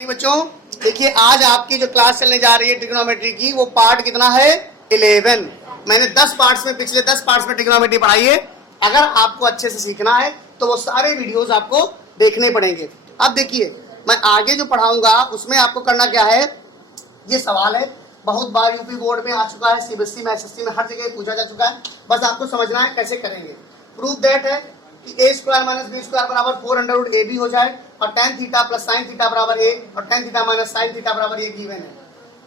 बच्चों देखिए, आज आपकी जो क्लास चलने जा रही है ट्रिग्नोमेट्री की, वो पार्ट कितना है 11। मैंने 10 पार्ट्स में, पिछले 10 पार्ट्स में ट्रिग्नोमेट्री पढ़ाई है। अगर आपको अच्छे से सीखना है तो वो सारे वीडियोस आपको देखने पड़ेंगे। अब देखिए, मैं आगे जो पढ़ाऊंगा उसमें आपको करना क्या है, ये सवाल है बहुत बार यूपी बोर्ड में आ चुका है, सीबीएसई में, एसएससी में, हर जगह पूछा जा चुका है। बस आपको समझना है कैसे करेंगे। प्रूफ दैट है कि a square minus b square बराबर 4√ab हो जाए और tan theta plus sine theta बराबर a और tan theta minus sine theta बराबर a गिवन है।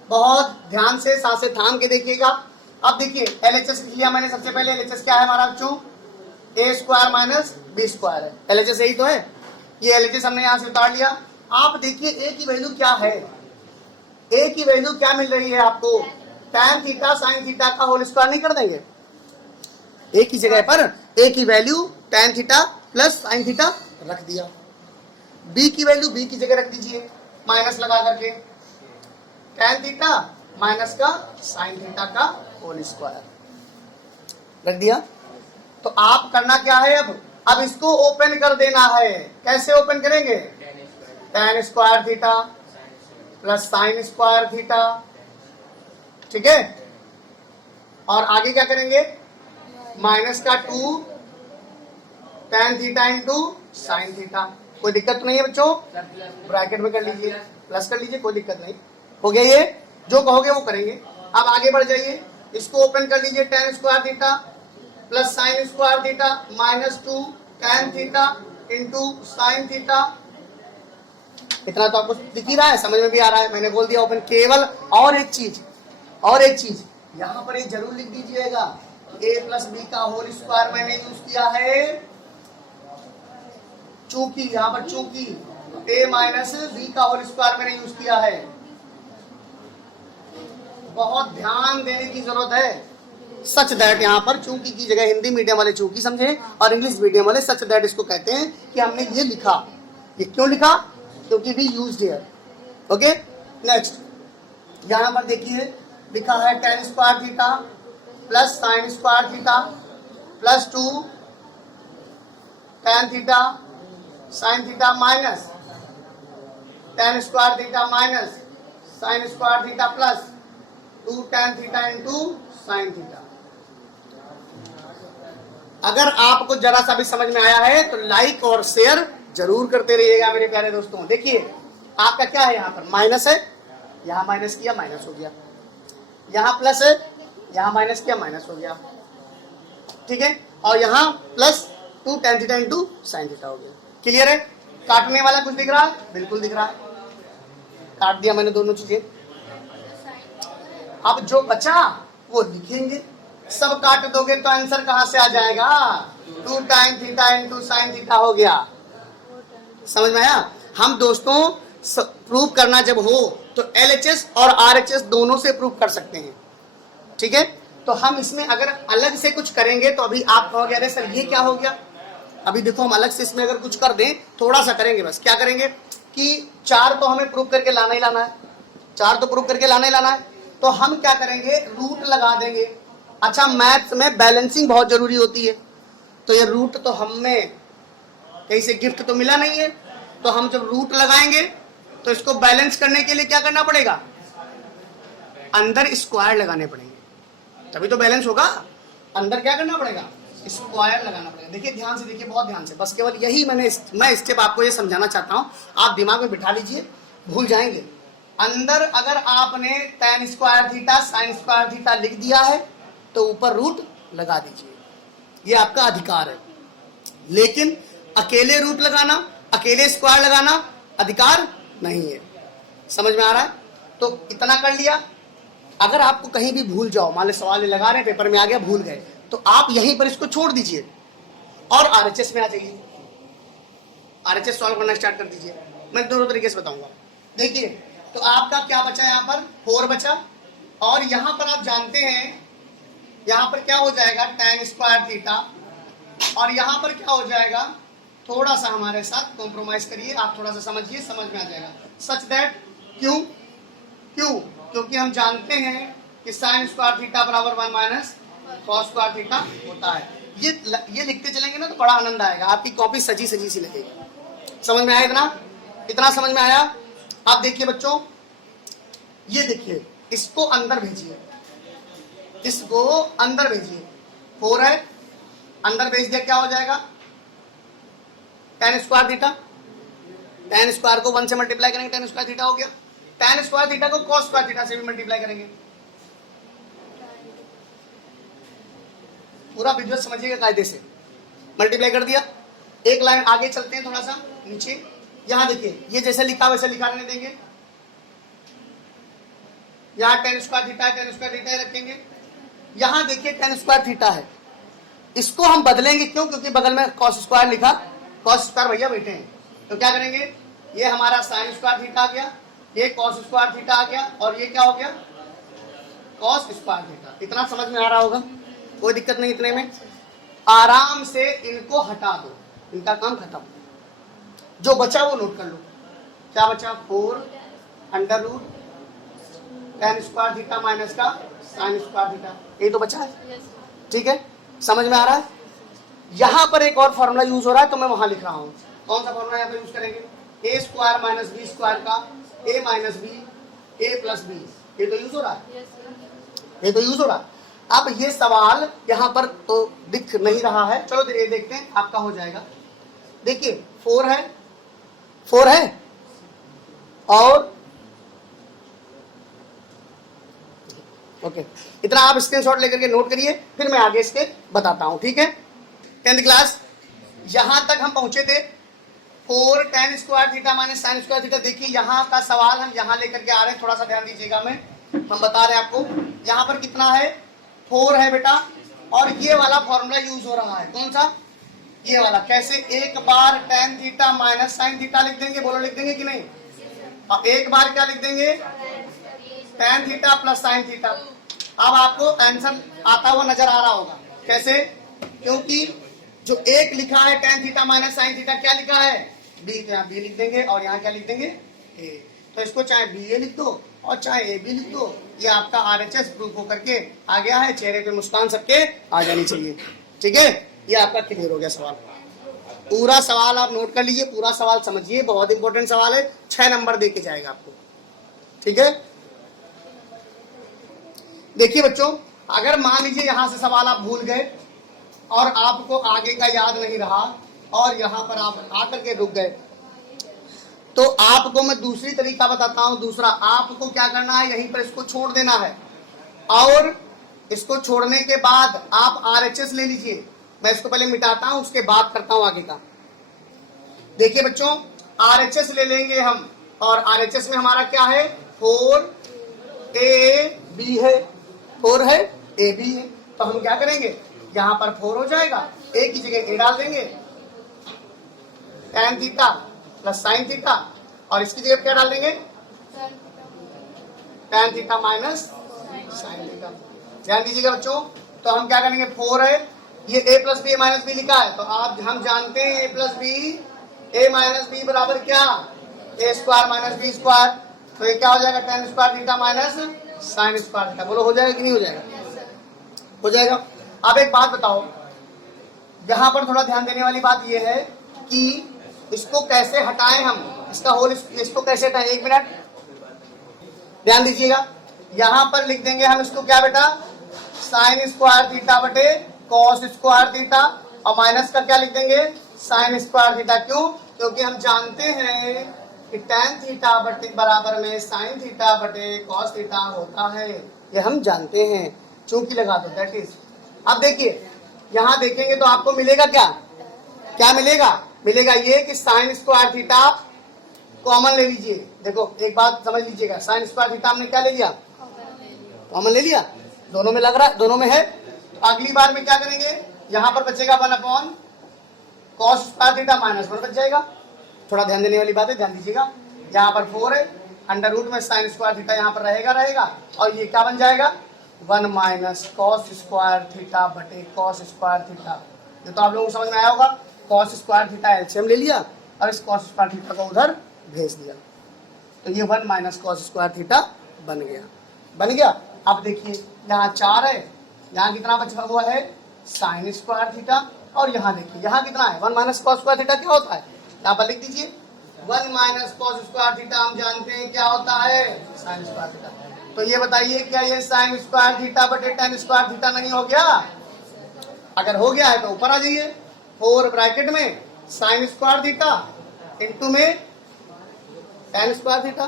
बहुत ध्यान से सांसें थाम के देखिएगा। अब देखिए, LHS लिख लिया मैंने। सबसे पहले LHS क्या है हमारा बच्चों, a square minus b square है। LHS यही तो है, ये LHS हमने यहाँ से उतार लिया। आप देखिए a की वैल्यू क्या है, a की वैल्यू क्या मिल रही है आपको, tan थीटा साइन थीटा का होल स्क्वायर नहीं कर देंगे। a की जगह पर a की value tan theta plus sine theta रख दिया, b की वैल्यू b की जगह रख दीजिए माइनस लगा करके, tan थीटा माइनस का साइन थीटा का होल स्क्वायर रख दिया। तो आप करना क्या है, अब इसको ओपन कर देना है। कैसे ओपन करेंगे, tan square theta plus sign square theta, ठीक है। और आगे क्या करेंगे, माइनस का 2 tan theta into sine theta. कोई दिक्कत तो नहीं है बच्चों, ब्रैकेट में कर लीजिए, प्लस कर लीजिए, कोई दिक्कत नहीं। हो गया, ये जो कहोगे वो करेंगे। अब आगे बढ़ जाइए, इसको ओपन कर लीजिए, tan square theta plus sign square theta minus 2 tan theta into sine theta. इतना तो आपको दिख ही रहा है, समझ में भी आ रहा है, मैंने बोल दिया ओपन। केवल और एक चीज यहाँ पर एक जरूर लिख दीजिएगा, a प्लस बी का होल स्क्वायर मैंने यूज किया है, चूंकि यहाँ पर चूंकि a माइनस बी का होल स्क्वायर मैंने यूज किया है। बहुत ध्यान देने की जरूरत है। सच दैट यहाँ पर चूंकि की जगह हिंदी मीडियम वाले चूंकि समझे और इंग्लिश मीडियम वाले सच दैट इसको कहते हैं कि हमने ये लिखा। ये क्यों लिखा, क्योंकि भी यूज्ड हियर। ओके, नेक्स्ट यहाँ पर देखिए लिखा है tan square theta plus sign square theta plus 2 tan theta sine theta minus tan square theta minus sign square theta plus 2 tan theta into sine theta. अगर आपको जरा सा भी समझ में आया है तो लाइक और शेयर जरूर करते रहिएगा मेरे प्यारे दोस्तों। देखिए आपका क्या है, यहाँ पर माइनस है, यहाँ माइनस किया माइनस हो गया, यहाँ प्लस है, यहाँ माइनस किया माइनस हो गया, ठीक है। और यहाँ plus 2 tan theta into sine theta हो गया। क्लियर है, काटने वाला कुछ दिख रहा है, बिल्कुल दिख रहा है, काट दिया मैंने दोनों चीजें। अब जो बचा वो लिखेंगे, सब काट दोगे तो आंसर कहां से आ जाएगा, 2 tan theta into sine theta हो गया। समझ में आया। हम दोस्तों प्रूफ करना जब हो तो LHS और RHS दोनों से प्रूफ कर सकते हैं, ठीक है। तो हम इसमें अगर अलग से कुछ करेंगे तो अभी आप कहोगे अरे सर ये क्या हो गया। अभी देखो, हम अलग से इसमें अगर कुछ कर दें, थोड़ा सा करेंगे, बस क्या करेंगे कि 4 तो हमें प्रूफ करके लाना ही लाना है, 4 तो प्रूफ करके लाना ही लाना है। तो हम क्या करेंगे, रूट लगा देंगे। अच्छा, मैथ्स में बैलेंसिंग बहुत जरूरी होती है, तो ये रूट तो हमें कहीं से गिफ्ट तो मिला नहीं है, तो हम जब रूट लगाएंगे तो इसको बैलेंस करने के लिए क्या करना पड़ेगा, अंदर स्क्वायर लगाने पड़ेंगे, तभी तो बैलेंस होगा। अंदर क्या करना पड़ेगा, स्क्वायर लगाना पड़ेगा। देखिए ध्यान से देखिए, बहुत ध्यान से, बस केवल यही मैं स्टेप आपको ये समझाना चाहता हूँ, आप दिमाग में बिठा लीजिए, भूल जाएंगे। अंदर अगर आपने tan square theta sine square theta लिख दिया है तो ऊपर रूट लगा दीजिए, ये आपका अधिकार है। लेकिन अकेले रूट लगाना, अकेले स्क्वायर लगाना अधिकार नहीं है। समझ में आ रहा है, तो इतना कर लिया। अगर आपको कहीं भी भूल जाओ, मान लो सवाल लगा रहे पेपर में आ गया, भूल गए, तो आप यहीं पर इसको छोड़ दीजिए और RHS में आ जाइए, RHS सॉल्व करना स्टार्ट कर दीजिए। मैं दोनों तरीके से बताऊंगा। देखिए, तो आपका क्या बचा, यहाँ पर 4 बचा, और यहाँ पर आप जानते हैं यहाँ पर क्या हो जाएगा tan स्क्वायर थीटा, और यहाँ पर क्या हो जाएगा, थोड़ा सा हमारे साथ कॉम्प्रोमाइज करिए, आप थोड़ा सा समझिए, समझ में आ जाएगा। सच दैट क्यों, क्योंकि हम जानते हैं कि साइन स्क्वायर थीटा बराबर 1 माइनस कॉस स्क्वायर थीटा होता है। ये लिखते चलेंगे ना तो बड़ा आनंद आएगा, आपकी कॉपी सजी सी लगेगी। समझ में आया, इतना समझ में आया। अब देखिए बच्चों, ये देखिए, इसको अंदर भेजिए, इसको अंदर भेजिए, 4 है, अंदर भेज दिया, क्या हो जाएगा, tan square theta, tan square को 1 से मल्टीप्लाई करेंगे, tan स्क्वायर थीटा हो गया, tan स्क्वायर थीटा को cos स्क्वायर थीटा से भी मल्टीप्लाई करेंगे। पूरा विजुअल समझिएगा कायदे से, मल्टीप्लाई कर दिया। एक लाइन आगे चलते हैं, थोड़ा सा नीचे, यहां देखिए, ये जैसे लिखा वैसे लिखा रहने देंगे, यहाँ tan स्क्वायर थीटा है, tan स्क्वायर थीटा रखेंगे। यहां देखिए tan स्क्वायर थीटा है, इसको हम बदलेंगे, क्यों, क्योंकि बगल में cos स्क्वायर लिखा, cos स्क्वायर भैया बैठे हैं, तो क्या करेंगे, ये हमारा sin स्क्वायर थीटा आ गया, ये cos स्क्वायर थीटा आ गया, और ये क्या हो गया, cos स्क्वायर थीटा। इतना समझ में आ रहा होगा, कोई दिक्कत नहीं, इतने में आराम से इनको हटा दो, इनका काम खत्म। जो बचा वो नोट कर लो, क्या बचा, 4 under root tan square theta minus का sin स्क्वायर थीटा, ये तो बचा है, ठीक है, समझ में आ रहा है। यहां पर एक और फॉर्मूला यूज हो रहा है, तो मैं वहां लिख रहा हूं, कौन सा फॉर्मूला यहाँ पे यूज करेंगे, a square minus b square का a minus b a plus b, ये तो यूज हो रहा है, ये तो यूज हो रहा है। अब ये सवाल यहां पर तो दिख नहीं रहा है, चलो ये देखते हैं, आपका हो जाएगा। देखिए 4 है, 4 है, और ओके, इतना आप स्क्रीनशॉट लेकर के नोट करिए, फिर मैं आगे इसके बताता हूं, ठीक है। 10th क्लास, यहां तक हम पहुंचे थे, 4 tan square theta minus sin square theta. देखिए यहां का सवाल हम यहां लेकर के आ रहे हैं, थोड़ा सा ध्यान दीजिएगा, हम बता रहे हैं आपको, यहां पर कितना है, 4 है बेटा, और ये वाला फॉर्मूला यूज हो रहा है, कौन सा, ये वाला। कैसे, एक बार tan theta minus sin theta लिख देंगे, बोलो लिख देंगे कि नहीं, और एक बार क्या लिख देंगे, tan theta plus sin theta. अब आपको आंसर आता हुआ नजर आ रहा होगा, कैसे, क्योंकि जो एक लिखा है tan theta minus sin theta, क्या लिखा है, b, तो यहाँ b लिख देंगे, और यहाँ क्या लिख देंगे, a। तो इसको चाहे ba लिख दो और चाहे ab लिख दो, ये आपका RHS प्रूफ होकर के आ गया है, चेहरे पे मुस्कान सबके आ जानी चाहिए, ठीक है। ये आपका क्लियर हो गया सवाल, पूरा सवाल आप नोट कर लीजिए, पूरा सवाल समझिए, बहुत इंपॉर्टेंट सवाल है, 6 नंबर दे के जाएगा आपको, ठीक है। देखिए बच्चों, अगर मान लीजिए यहां से सवाल आप भूल गए और आपको आगे का याद नहीं रहा और यहां पर आप आकर के रुक गए, तो आपको मैं दूसरी तरीका बताता हूं। दूसरा, आपको क्या करना है, यहीं पर इसको छोड़ देना है, और इसको छोड़ने के बाद आप RHS ले लीजिए। मैं इसको पहले मिटाता हूं, उसके बाद करता हूं आगे का। देखिए बच्चों, RHS ले लेंगे हम, और RHS में हमारा क्या है, 4ab है, 4 है, ab है, तो हम क्या करेंगे, यहां पर 4 हो जाएगा, a की जगह a डाल देंगे, tan theta plus sin theta, और इसकी जगह क्या डाल देंगे, tan theta minus sin theta. ध्यान दीजिएगा बच्चों, तो हम क्या करेंगे, 4 है, ये a plus b, a minus b लिखा है, तो आप हम जानते हैं a plus b, a minus b बराबर क्या, a square minus b square, तो ये क्या हो जाएगा, tan square theta minus sin square theta. बोलो हो जाएगा कि नहीं हो जाएगा, हो जाएगा। अब एक बात बताओ, यहाँ पर थोड़ा ध्यान देने वाली बात यह है कि इसको कैसे हटाएं हम, इसका होल, इसको कैसे हटाएं, 1 मिनट ध्यान दीजिएगा। यहाँ पर लिख देंगे हम इसको क्या बेटा, sin स्क्वायर थीटा बटे cos स्क्वायर थीटा, और माइनस का क्या लिख देंगे, sin स्क्वायर थीटा। क्यों, क्योंकि हम जानते हैं कि tan थीटा बटे बराबर में sin थीटा बटे cos थीटा होता है, ये हम जानते हैं, चूंकि लगा दो, दैट इज। अब देखिए यहां देखेंगे तो आपको मिलेगा क्या, क्या मिलेगा, मिलेगा ये कि sin स्क्वायर थीटा कॉमन ले लीजिए। देखो एक बात समझ लीजिएगा, sin स्क्वायर थीटा हमने क्या ले लिया, कॉमन ले लिया, दोनों में लग रहा है, दोनों में है। तो अगली बार में क्या करेंगे, यहां पर बचेगा 1 cos स्क्वायर थीटा माइनस 1 बच जाएगा। थोड़ा ध्यान देने वाली बात है, ध्यान दीजिएगा। यहाँ पर 4 है, अंडर रूट में sin स्क्वायर थीटा यहाँ पर रहेगा, और ये क्या बन जाएगा, 1 माइनस cos स्क्वायर थीटा बटे cos स्क्वायर थीटा। ये तो आप लोगों को समझ में आया होगा, cos स्क्वायर थीटा एलसीएम ले लिया और इस cos स्क्वायर थीटा को उधर भेज दिया, तो ये 1 माइनस cos स्क्वायर थीटा बन गया, बन गया। अब देखिए यहाँ 4 है, यहाँ कितना बचा हुआ है, sin स्क्वायर थीटा, और यहाँ देखिए यहाँ कितना है, 1 माइनस cos स्क्वायर थीटा क्या होता है, यहाँ पर लिख दीजिए 1 माइनस कॉस स्क्वायर थीटा हम जानते हैं क्या होता है, साइन स्क्वायर थीटा। तो ये बताइए क्या ये साइन स्क्वायर थीटा बटे टेन स्क्वायर थीटा नहीं हो गया? अगर हो गया है तो ऊपर आ जाइए, 4 ब्रैकेट में साइन स्क्वायर थीटा इंटू में टेन स्क्वायर थीटा,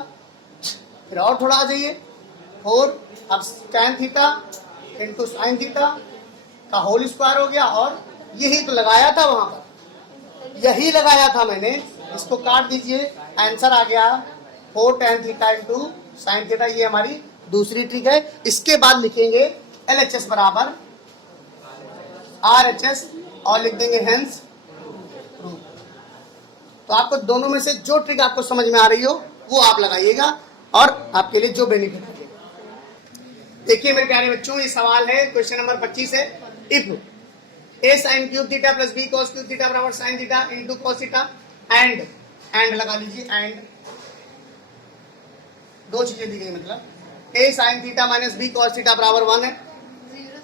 फिर और थोड़ा आ जाइए 4 अब tan theta into sine theta का होल स्क्वायर हो गया, और यही तो लगाया था वहां पर, यही लगाया था मैंने, इसको काट दीजिए, आंसर आ गया 4 tan theta into sine theta. ये हमारी दूसरी ट्रिक है। इसके बाद लिखेंगे LHS बराबर RHS और लिख देंगे हेंस प्रूफ। तो आपको दोनों में से जो ट्रिक आपको समझ में आ रही हो वो आप लगाइएगा और आपके लिए जो बेनिफिट है। देखिए मेरे प्यारे बच्चों, ये सवाल है, क्वेश्चन नंबर 25 है। If a sin cube theta plus b cos cube theta बराबर sin theta into cos theta and लगा लीजिए, एंड दो चीजें दी गई, मतलब a sin theta minus b cos theta बराबर 1 है,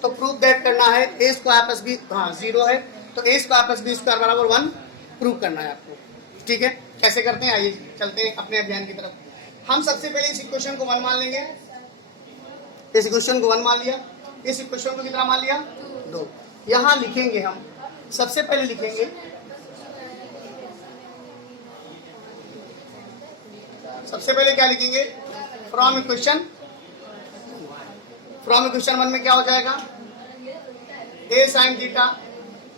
तो प्रूफ दैट करना है a स्क्वायर प्लस b, हाँ 0 है, तो a square plus b square बराबर 1 प्रूफ करना है आपको। ठीक है, कैसे करते हैं आइए चलते हैं अपने अध्ययन की तरफ। हम सबसे पहले इस इक्वेशन को 1 मान लेंगे, इस इक्वेशन को 1 मान लिया, इस इक्वेशन को कितना मान लिया 2। यहां लिखेंगे हम, सबसे पहले लिखेंगे क्या लिखेंगे, फ्रॉम इक्वेशन 1 में क्या हो जाएगा, a sin theta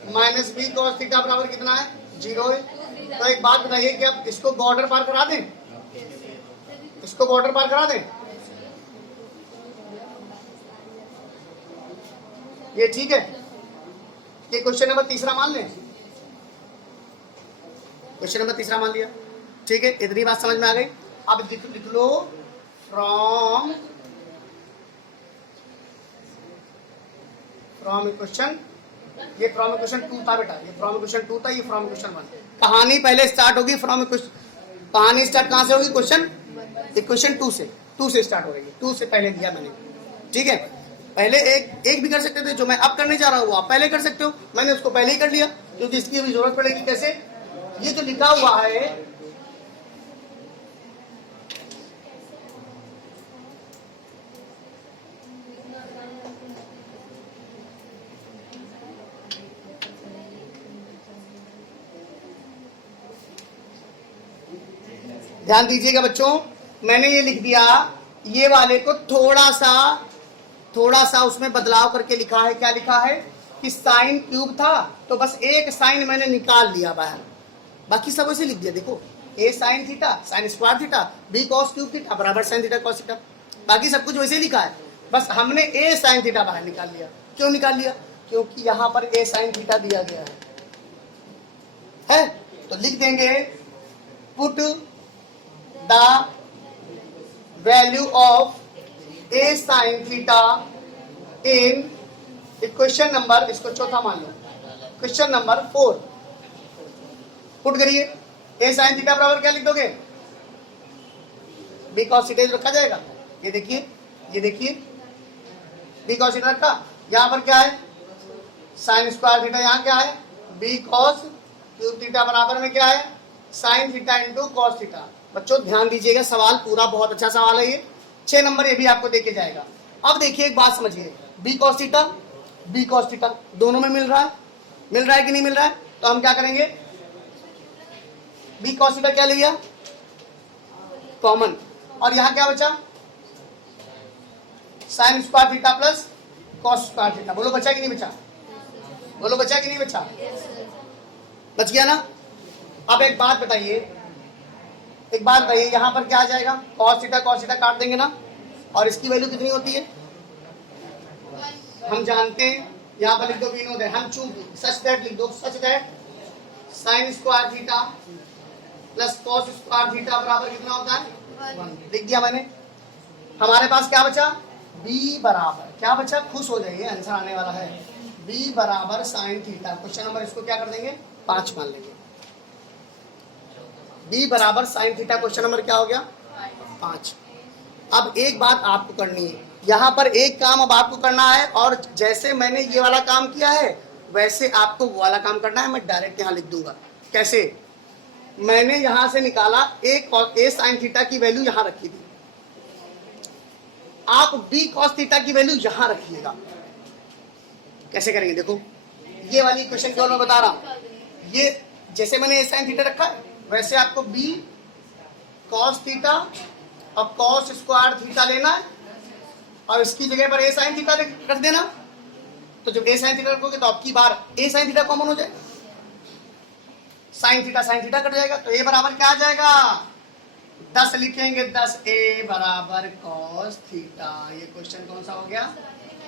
minus b cos theta बराबर कितना है 0 है। तो एक बात बताइए कि आप इसको बॉर्डर पार करा दें, इसको बॉर्डर पार करा दें, ये ठीक है। ये क्वेश्चन नंबर 3 मान लें, क्वेश्चन नंबर 3 मान लिया, ठीक है, इतनी बात समझ में आ गई। अब लिख लो फ्रॉम इक्वेशन, ये फ्रॉम इक्वेशन 2 था बेटा, ये फ्रॉम इक्वेशन 2 था, ये फ्रॉम इक्वेशन 1। कहानी पहले स्टार्ट होगी फ्रॉम इक्वेशन, कहानी स्टार्ट कहां से होगी, इक्वेशन 2 से स्टार्ट हो रही है, 2 से पहले दिया मैंने, ठीक है। पहले एक भी कर सकते थे, जो मैं अब करने जा रहा हूँ वो आप पहले कर सकते हो, मैंने उसको पहले ही कर लिया क्योंकि इसकी अभी जरूरत पड़ेगी। कैसे, ये जो लिखा हुआ है ध्यान दीजिएगा बच्चों, मैंने ये लिख दिया, ये वाले को थोड़ा सा उसमें बदलाव करके लिखा है। क्या लिखा है कि साइन क्यूब था तो बस एक साइन मैंने निकाल लिया बाहर, बाकी सब ऐसे लिख दिया। देखो a sine theta sine square theta b cos cube theta बराबर साइन थीटा cos थीटा, बाकी सब कुछ वैसे लिखा है, बस हमने a साइन थीटा बाहर निकाल लिया। क्यों निकाल लिया, क्योंकि यहां पर a साइन थीटा दिया गया है। तो लिख देंगे put the value of a sin theta in equation number, इसको चौथा मान लो, क्वेश्चन नंबर 4 पुट करिए। a sin थीटा बराबर क्या लिख दोगे, b cos थीटा रखा जाएगा। ये देखिए b cos थीटा रखा, यहां पर क्या है साइन स्क्वायर थीटा, यहां क्या है b cos क्यूब थीटा बराबर में क्या है sine theta into cos theta. बच्चों ध्यान दीजिएगा, सवाल पूरा बहुत अच्छा सवाल है ये, 6 नंबर ये भी आपको देके जाएगा। अब देखिए एक बात समझिए, b cos थीटा दोनों में मिल रहा है कि नहीं मिल रहा है, तो हम क्या करेंगे, b cos थीटा क्या लिया कॉमन, और यहां क्या बचा sign square theta plus cos square theta. बोलो बचा कि नहीं बचा, बोलो बचा कि नहीं बचा, बच गया ना। अब एक बात बताइए, यहां पर क्या आ जाएगा cos थीटा काट देंगे ना, और इसकी वैल्यू कितनी होती है हम जानते हैं, यहां पर लिख दो विनोद है, हम चूंकि सच दैट लिख दो, such that sine square theta plus cos square theta बराबर कितना होता है 1। लिख दिया मैंने। हमारे पास क्या बचा, b बराबर क्या बचा, खुश हो जाइए आंसर आने वाला है, b बराबर साइन थीटा। क्वेश्चन नंबर इसको क्या कर देंगे 5 मान लेंगे, b बराबर साइन थीटा, क्वेश्चन नंबर क्या हो गया 5। अब एक बात आपको करनी है, यहाँ पर एक काम अब आपको करना है, और जैसे मैंने ये वाला काम किया है वैसे आपको वो वाला काम करना है। मैं डायरेक्ट यहाँ लिख दूंगा, कैसे, मैंने यहां से निकाला ए साइन थीटा की वैल्यू यहां रखी थी, आप बी कॉस थीटा की वैल्यू यहां रखिएगा। कैसे करेंगे देखो, ये वाली क्वेश्चन केवल मैं बता रहा हूं। ये जैसे मैंने ए साइन थीटा रखा है वैसे आपको बी कॉस थीटा और कॉस स्क्वायर थीटा लेना है और इसकी जगह पर ए साइन थीटा कर देना। तो जब ए साइन थीटा रखोगे तो आपकी बार ए साइन थीटा कॉमन हो जाएगा, साइन थीटा कट जाएगा, तो ए बराबर क्या आ जाएगा 10 लिखेंगे, 10 ए बराबर कॉस थीटा। ये क्वेश्चन कौन सा हो गया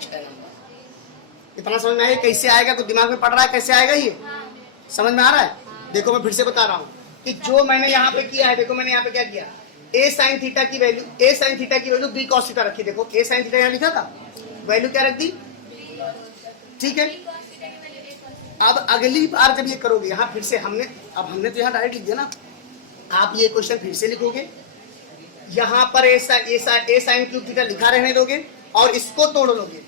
6 नंबर। इतना समझ में आया कैसे आएगा? कुछ दिमाग में पड़ रहा है कैसे आएगा? ये समझ में आ रहा है? देखो मैं फिर से बता रहा हूं कि जो मैंने यहाँ पे किया है, देखो मैंने यहाँ पे क्या किया, ए साइन थीटा की वैल्यू बी कॉस थीटा रखी। देखो ए साइन थीटा यहाँ लिखा था, वैल्यू क्या रख दी, ठीक है। अब अगली बार जब ये करोगे यहाँ फिर से हमने तो यहाँ डायरेक्ट लिख दिया ना, आप ये क्वेश्चन फिर से लिखोगे, यहाँ पर ए साइन क्यूब थीटा लिखा रहने दोगे और इसको तोड़ लोगे,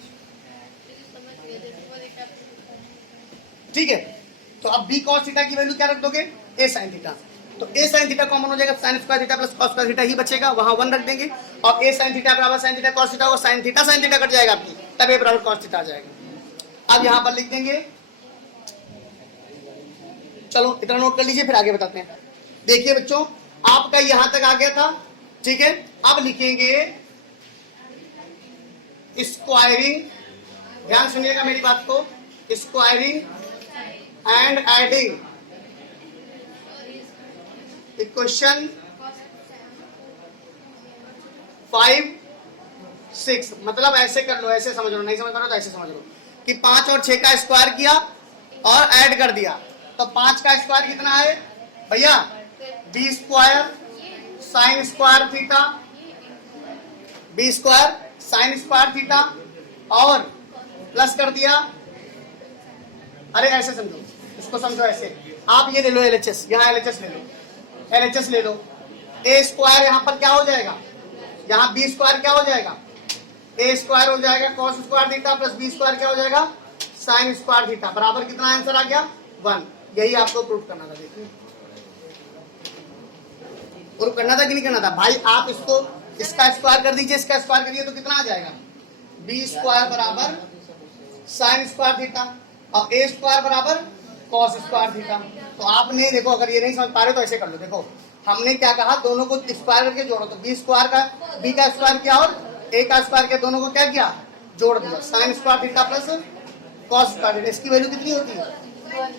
ठीक है। तो अब बी कॉस थीटा की वैल्यू क्या रख दोगे ए साइन थीटा, तो ए साइन थीटा कॉमन हो जाएगा, sine square theta plus cos square theta ही बचेगा, वहां 1 रख देंगे और ए साइन थीटा बराबर साइन थीटा कॉस थीटा होगा, साइन थीटा कट जाएगा आपकी, तब ए बराबर कॉस थीटा आ जाएगा। अब यहां पर लिख देंगे, चलो इतना नोट कर लीजिए फिर आगे बताते हैं। देखिए बच्चों आपका यहां तक आ गया था, ठीक है। अब लिखेंगे स्क्वायरिंग, ध्यान सुनिएगा मेरी बात को, स्क्वायरिंग एंड एडिंग इक्वेशन 5, 6। मतलब ऐसे कर लो, ऐसे समझ लो, नहीं समझ पाओ तो ऐसे समझ लो कि 5 और 6 का स्क्वायर किया और ऐड कर दिया, तो 5 का स्क्वायर कितना है भैया, b square sine square theta, b square sine square theta और प्लस कर दिया, अरे ऐसे समझो, इसको समझो ऐसे, आप ये ले लो एलएचएस, यहाँ एलएचएस ले लो, ए स्क्वायर यहाँ पर क्या हो जाएगा, यहाँ बी स्क्वायर क्या हो जाएगा, ए स्क्वायर हो जाएगा cos square theta plus b square क्या हो जाएगा साइन स्क्वायर थीटा, बराबर कितना आंसर आ गया 1। यही आपको प्रूव करना था। देखिए प्रूव करना था कि नहीं करना था भाई, आप इसको इसका स्क्वायर कर दीजिए, इसका स्क्वायर करिए तो कितना आ जाएगा, बी स्क्वायर बराबर साइन स्क्वायर थीटा और ए स्क्वायर बराबर कॉस स्क्वायर थीटा। तो आपने देखो, अगर ये नहीं समझ पा रहे तो ऐसे कर लो, देखो हमने क्या कहा, दोनों को स्क्वायर करके जोड़ो, तो बी स्क्वायर का बी का स्क्वायर किया और ए का स्क्वायर किया, दोनों को क्या किया जोड़ दिया, sign square theta plus cos square theta, इसकी वैल्यू कितनी होती है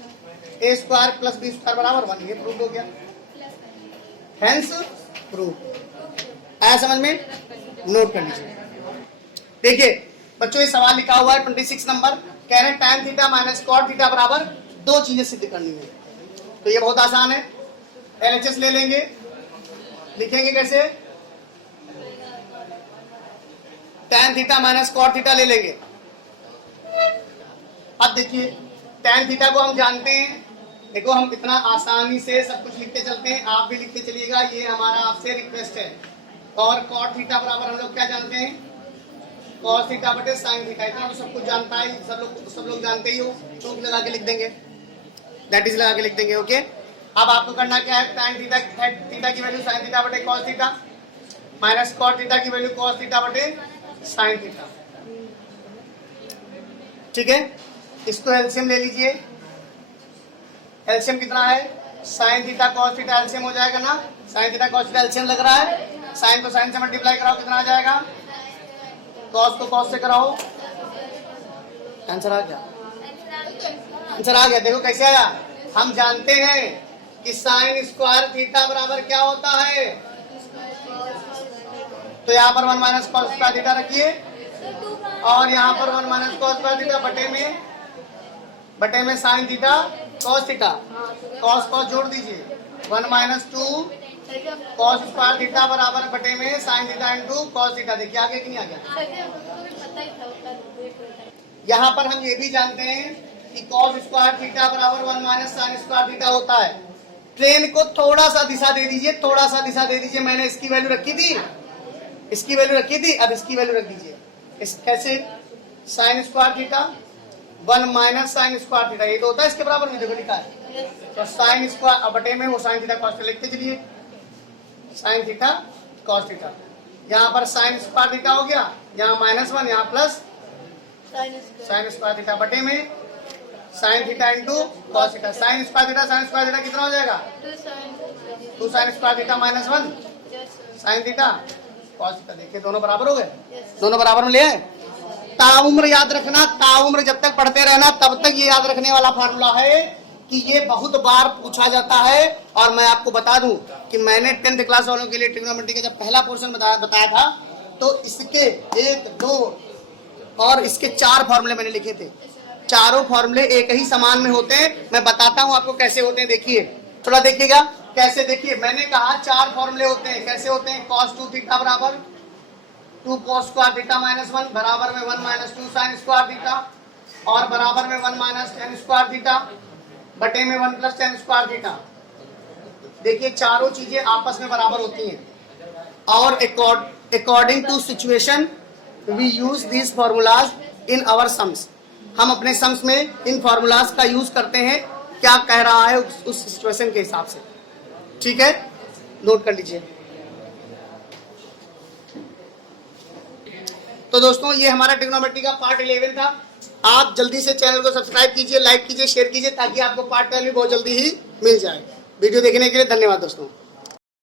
ए स्क्वायर प्लस बी स्क्वायर बराबर 1। ये प्रूव हो गया, हेंस प्रूव। आया समझ में? नोट कर लीजिए। देखिए बच्चों ये सवाल लिखा हुआ है 26 नंबर, कह रहे हैं tan theta minus cot theta बराबर 2 चीजें सिद्ध करनी है। तो ये बहुत आसान है, एलएचएस ले लेंगे, लिखेंगे कैसे, tan theta minus cot theta ले लेंगे। अब देखिए tan थीटा को हम जानते हैं, देखो हम इतना आसानी से सब कुछ लिखते चलते हैं, आप भी लिखते चलिएगा, ये हमारा आपसे रिक्वेस्ट है। और कॉट थीटा बराबर हम लोग क्या जानते हैं, कॉस थीटा बटे साइन थीटा, इतना तो सब कुछ जानता है, सब लोग जानते ही हो, चौक लगा के लिख देंगे, दैट इज लगा के लिख देंगे, ओके। अब आपको करना क्या है, tan थीटा की वैल्यू साइन थीटा बटे cos theta minus cot theta की वैल्यू कॉस थीटा बटे साइन थीटा, ठीक है। इसको एलसीएम ले लीजिए, एलसीएम कितना है, sine theta cos theta LCM हो जाएगा ना, sine theta cos theta LCM लग रहा है, साइन को साइन से मल्टीप्लाई कराओ कितना आ जाएगा, कॉस को कॉस से कराओ, आंसर आ गया, आंसर आ गया। देखो कैसे आया, हम जानते हैं कि साइन स्क्वायर थीटा बराबर क्या होता है, तो यहाँ पर 1 माइनस कॉस स्क्वायर थीटा रखिए और यहाँ पर 1 माइनस कॉस स्क्वायर थीटा बटे में sign theta cos theta, cos cos जोड़ दीजिए, 1 माइनस 2 कॉस स्क्वायर थीटा बराबर बटे में sine theta into cos theta. देखिए आगे कि नहीं आ गया। यहाँ पर हम ये भी जानते हैं कि कॉस स्क्वायर थीटा बराबर 1 माइनस साइन स्क्वायर थीटा होता है। ट्रेन को थोड़ा सा दिशा दे दीजिए, थोड़ा सा दिशा दे दीजिए, मैंने इसकी वैल्यू रखी थी, इसकी वैल्यू रखी थी, अब इसकी वैल्यू रख दीजिए। इस कैसे, sign square theta 1 minus sign square theta, ये तो होता है इसके बराबर में, देखो लिखा है। तो साइन स्क्वायर बटे में वो साइन थीटा कॉस थीटा लिखते चलिए, साइन थीटा कॉस थीटा। यहाँ पर साइन स्क्वायर थीटा हो गया, यहाँ -1, यहाँ प्लस साइन स्क्वायर थीटा बटे में sine theta into cos theta. Sign square theta कितना हो जाएगा? 2 sign square theta -1 sign theta cos theta. देखिए दोनों बराबर हो गए, दोनों बराबर में ले आए। ताउम्र याद रखना, ताउम्र जब तक पढ़ते रहना तब तक ये याद रखने वाला फार्मूला है कि ये बहुत बार पूछा जाता है। और मैं आपको बता दूं कि मैंने 10th क्लास वालों के लिए ट्रिग्नोमेट्री का जब पहला पोर्शन बताया था तो इसके 1, 2 और इसके 4 फॉर्मूले मैंने लिखे थे। चारों फॉर्मूले एक ही समान में होते हैं। मैं बताता हूं आपको कैसे होते हैं, देखिए थोड़ा देखिएगा कैसे। देखिए मैंने कहा 4 फॉर्मूले होते हैं, कैसे होते हैं? cos 2 थीटा बराबर 2 cos स्क्वायर थीटा -1 बराबर में 1 - 2 साइन स्क्वायर थीटा और बराबर में 1 - tan स्क्वायर थीटा बटे में 1 + tan स्क्वायर थीटा। देखिए चारों चीजें आपस में बराबर होती हैं और according to situation we use these formulas in our sums. हम अपने सम्स में इन फॉर्मूलाज का यूज करते हैं, क्या कह रहा है उस सिचुएशन के हिसाब से। ठीक है, नोट कर लीजिए। तो दोस्तों ये हमारा ट्रिग्नोमेट्री का पार्ट 11 था। आप जल्दी से चैनल को सब्सक्राइब कीजिए, लाइक कीजिए, शेयर कीजिए ताकि आपको पार्ट 12 भी बहुत जल्दी ही मिल जाए। वीडियो देखने के लिए धन्यवाद दोस्तों।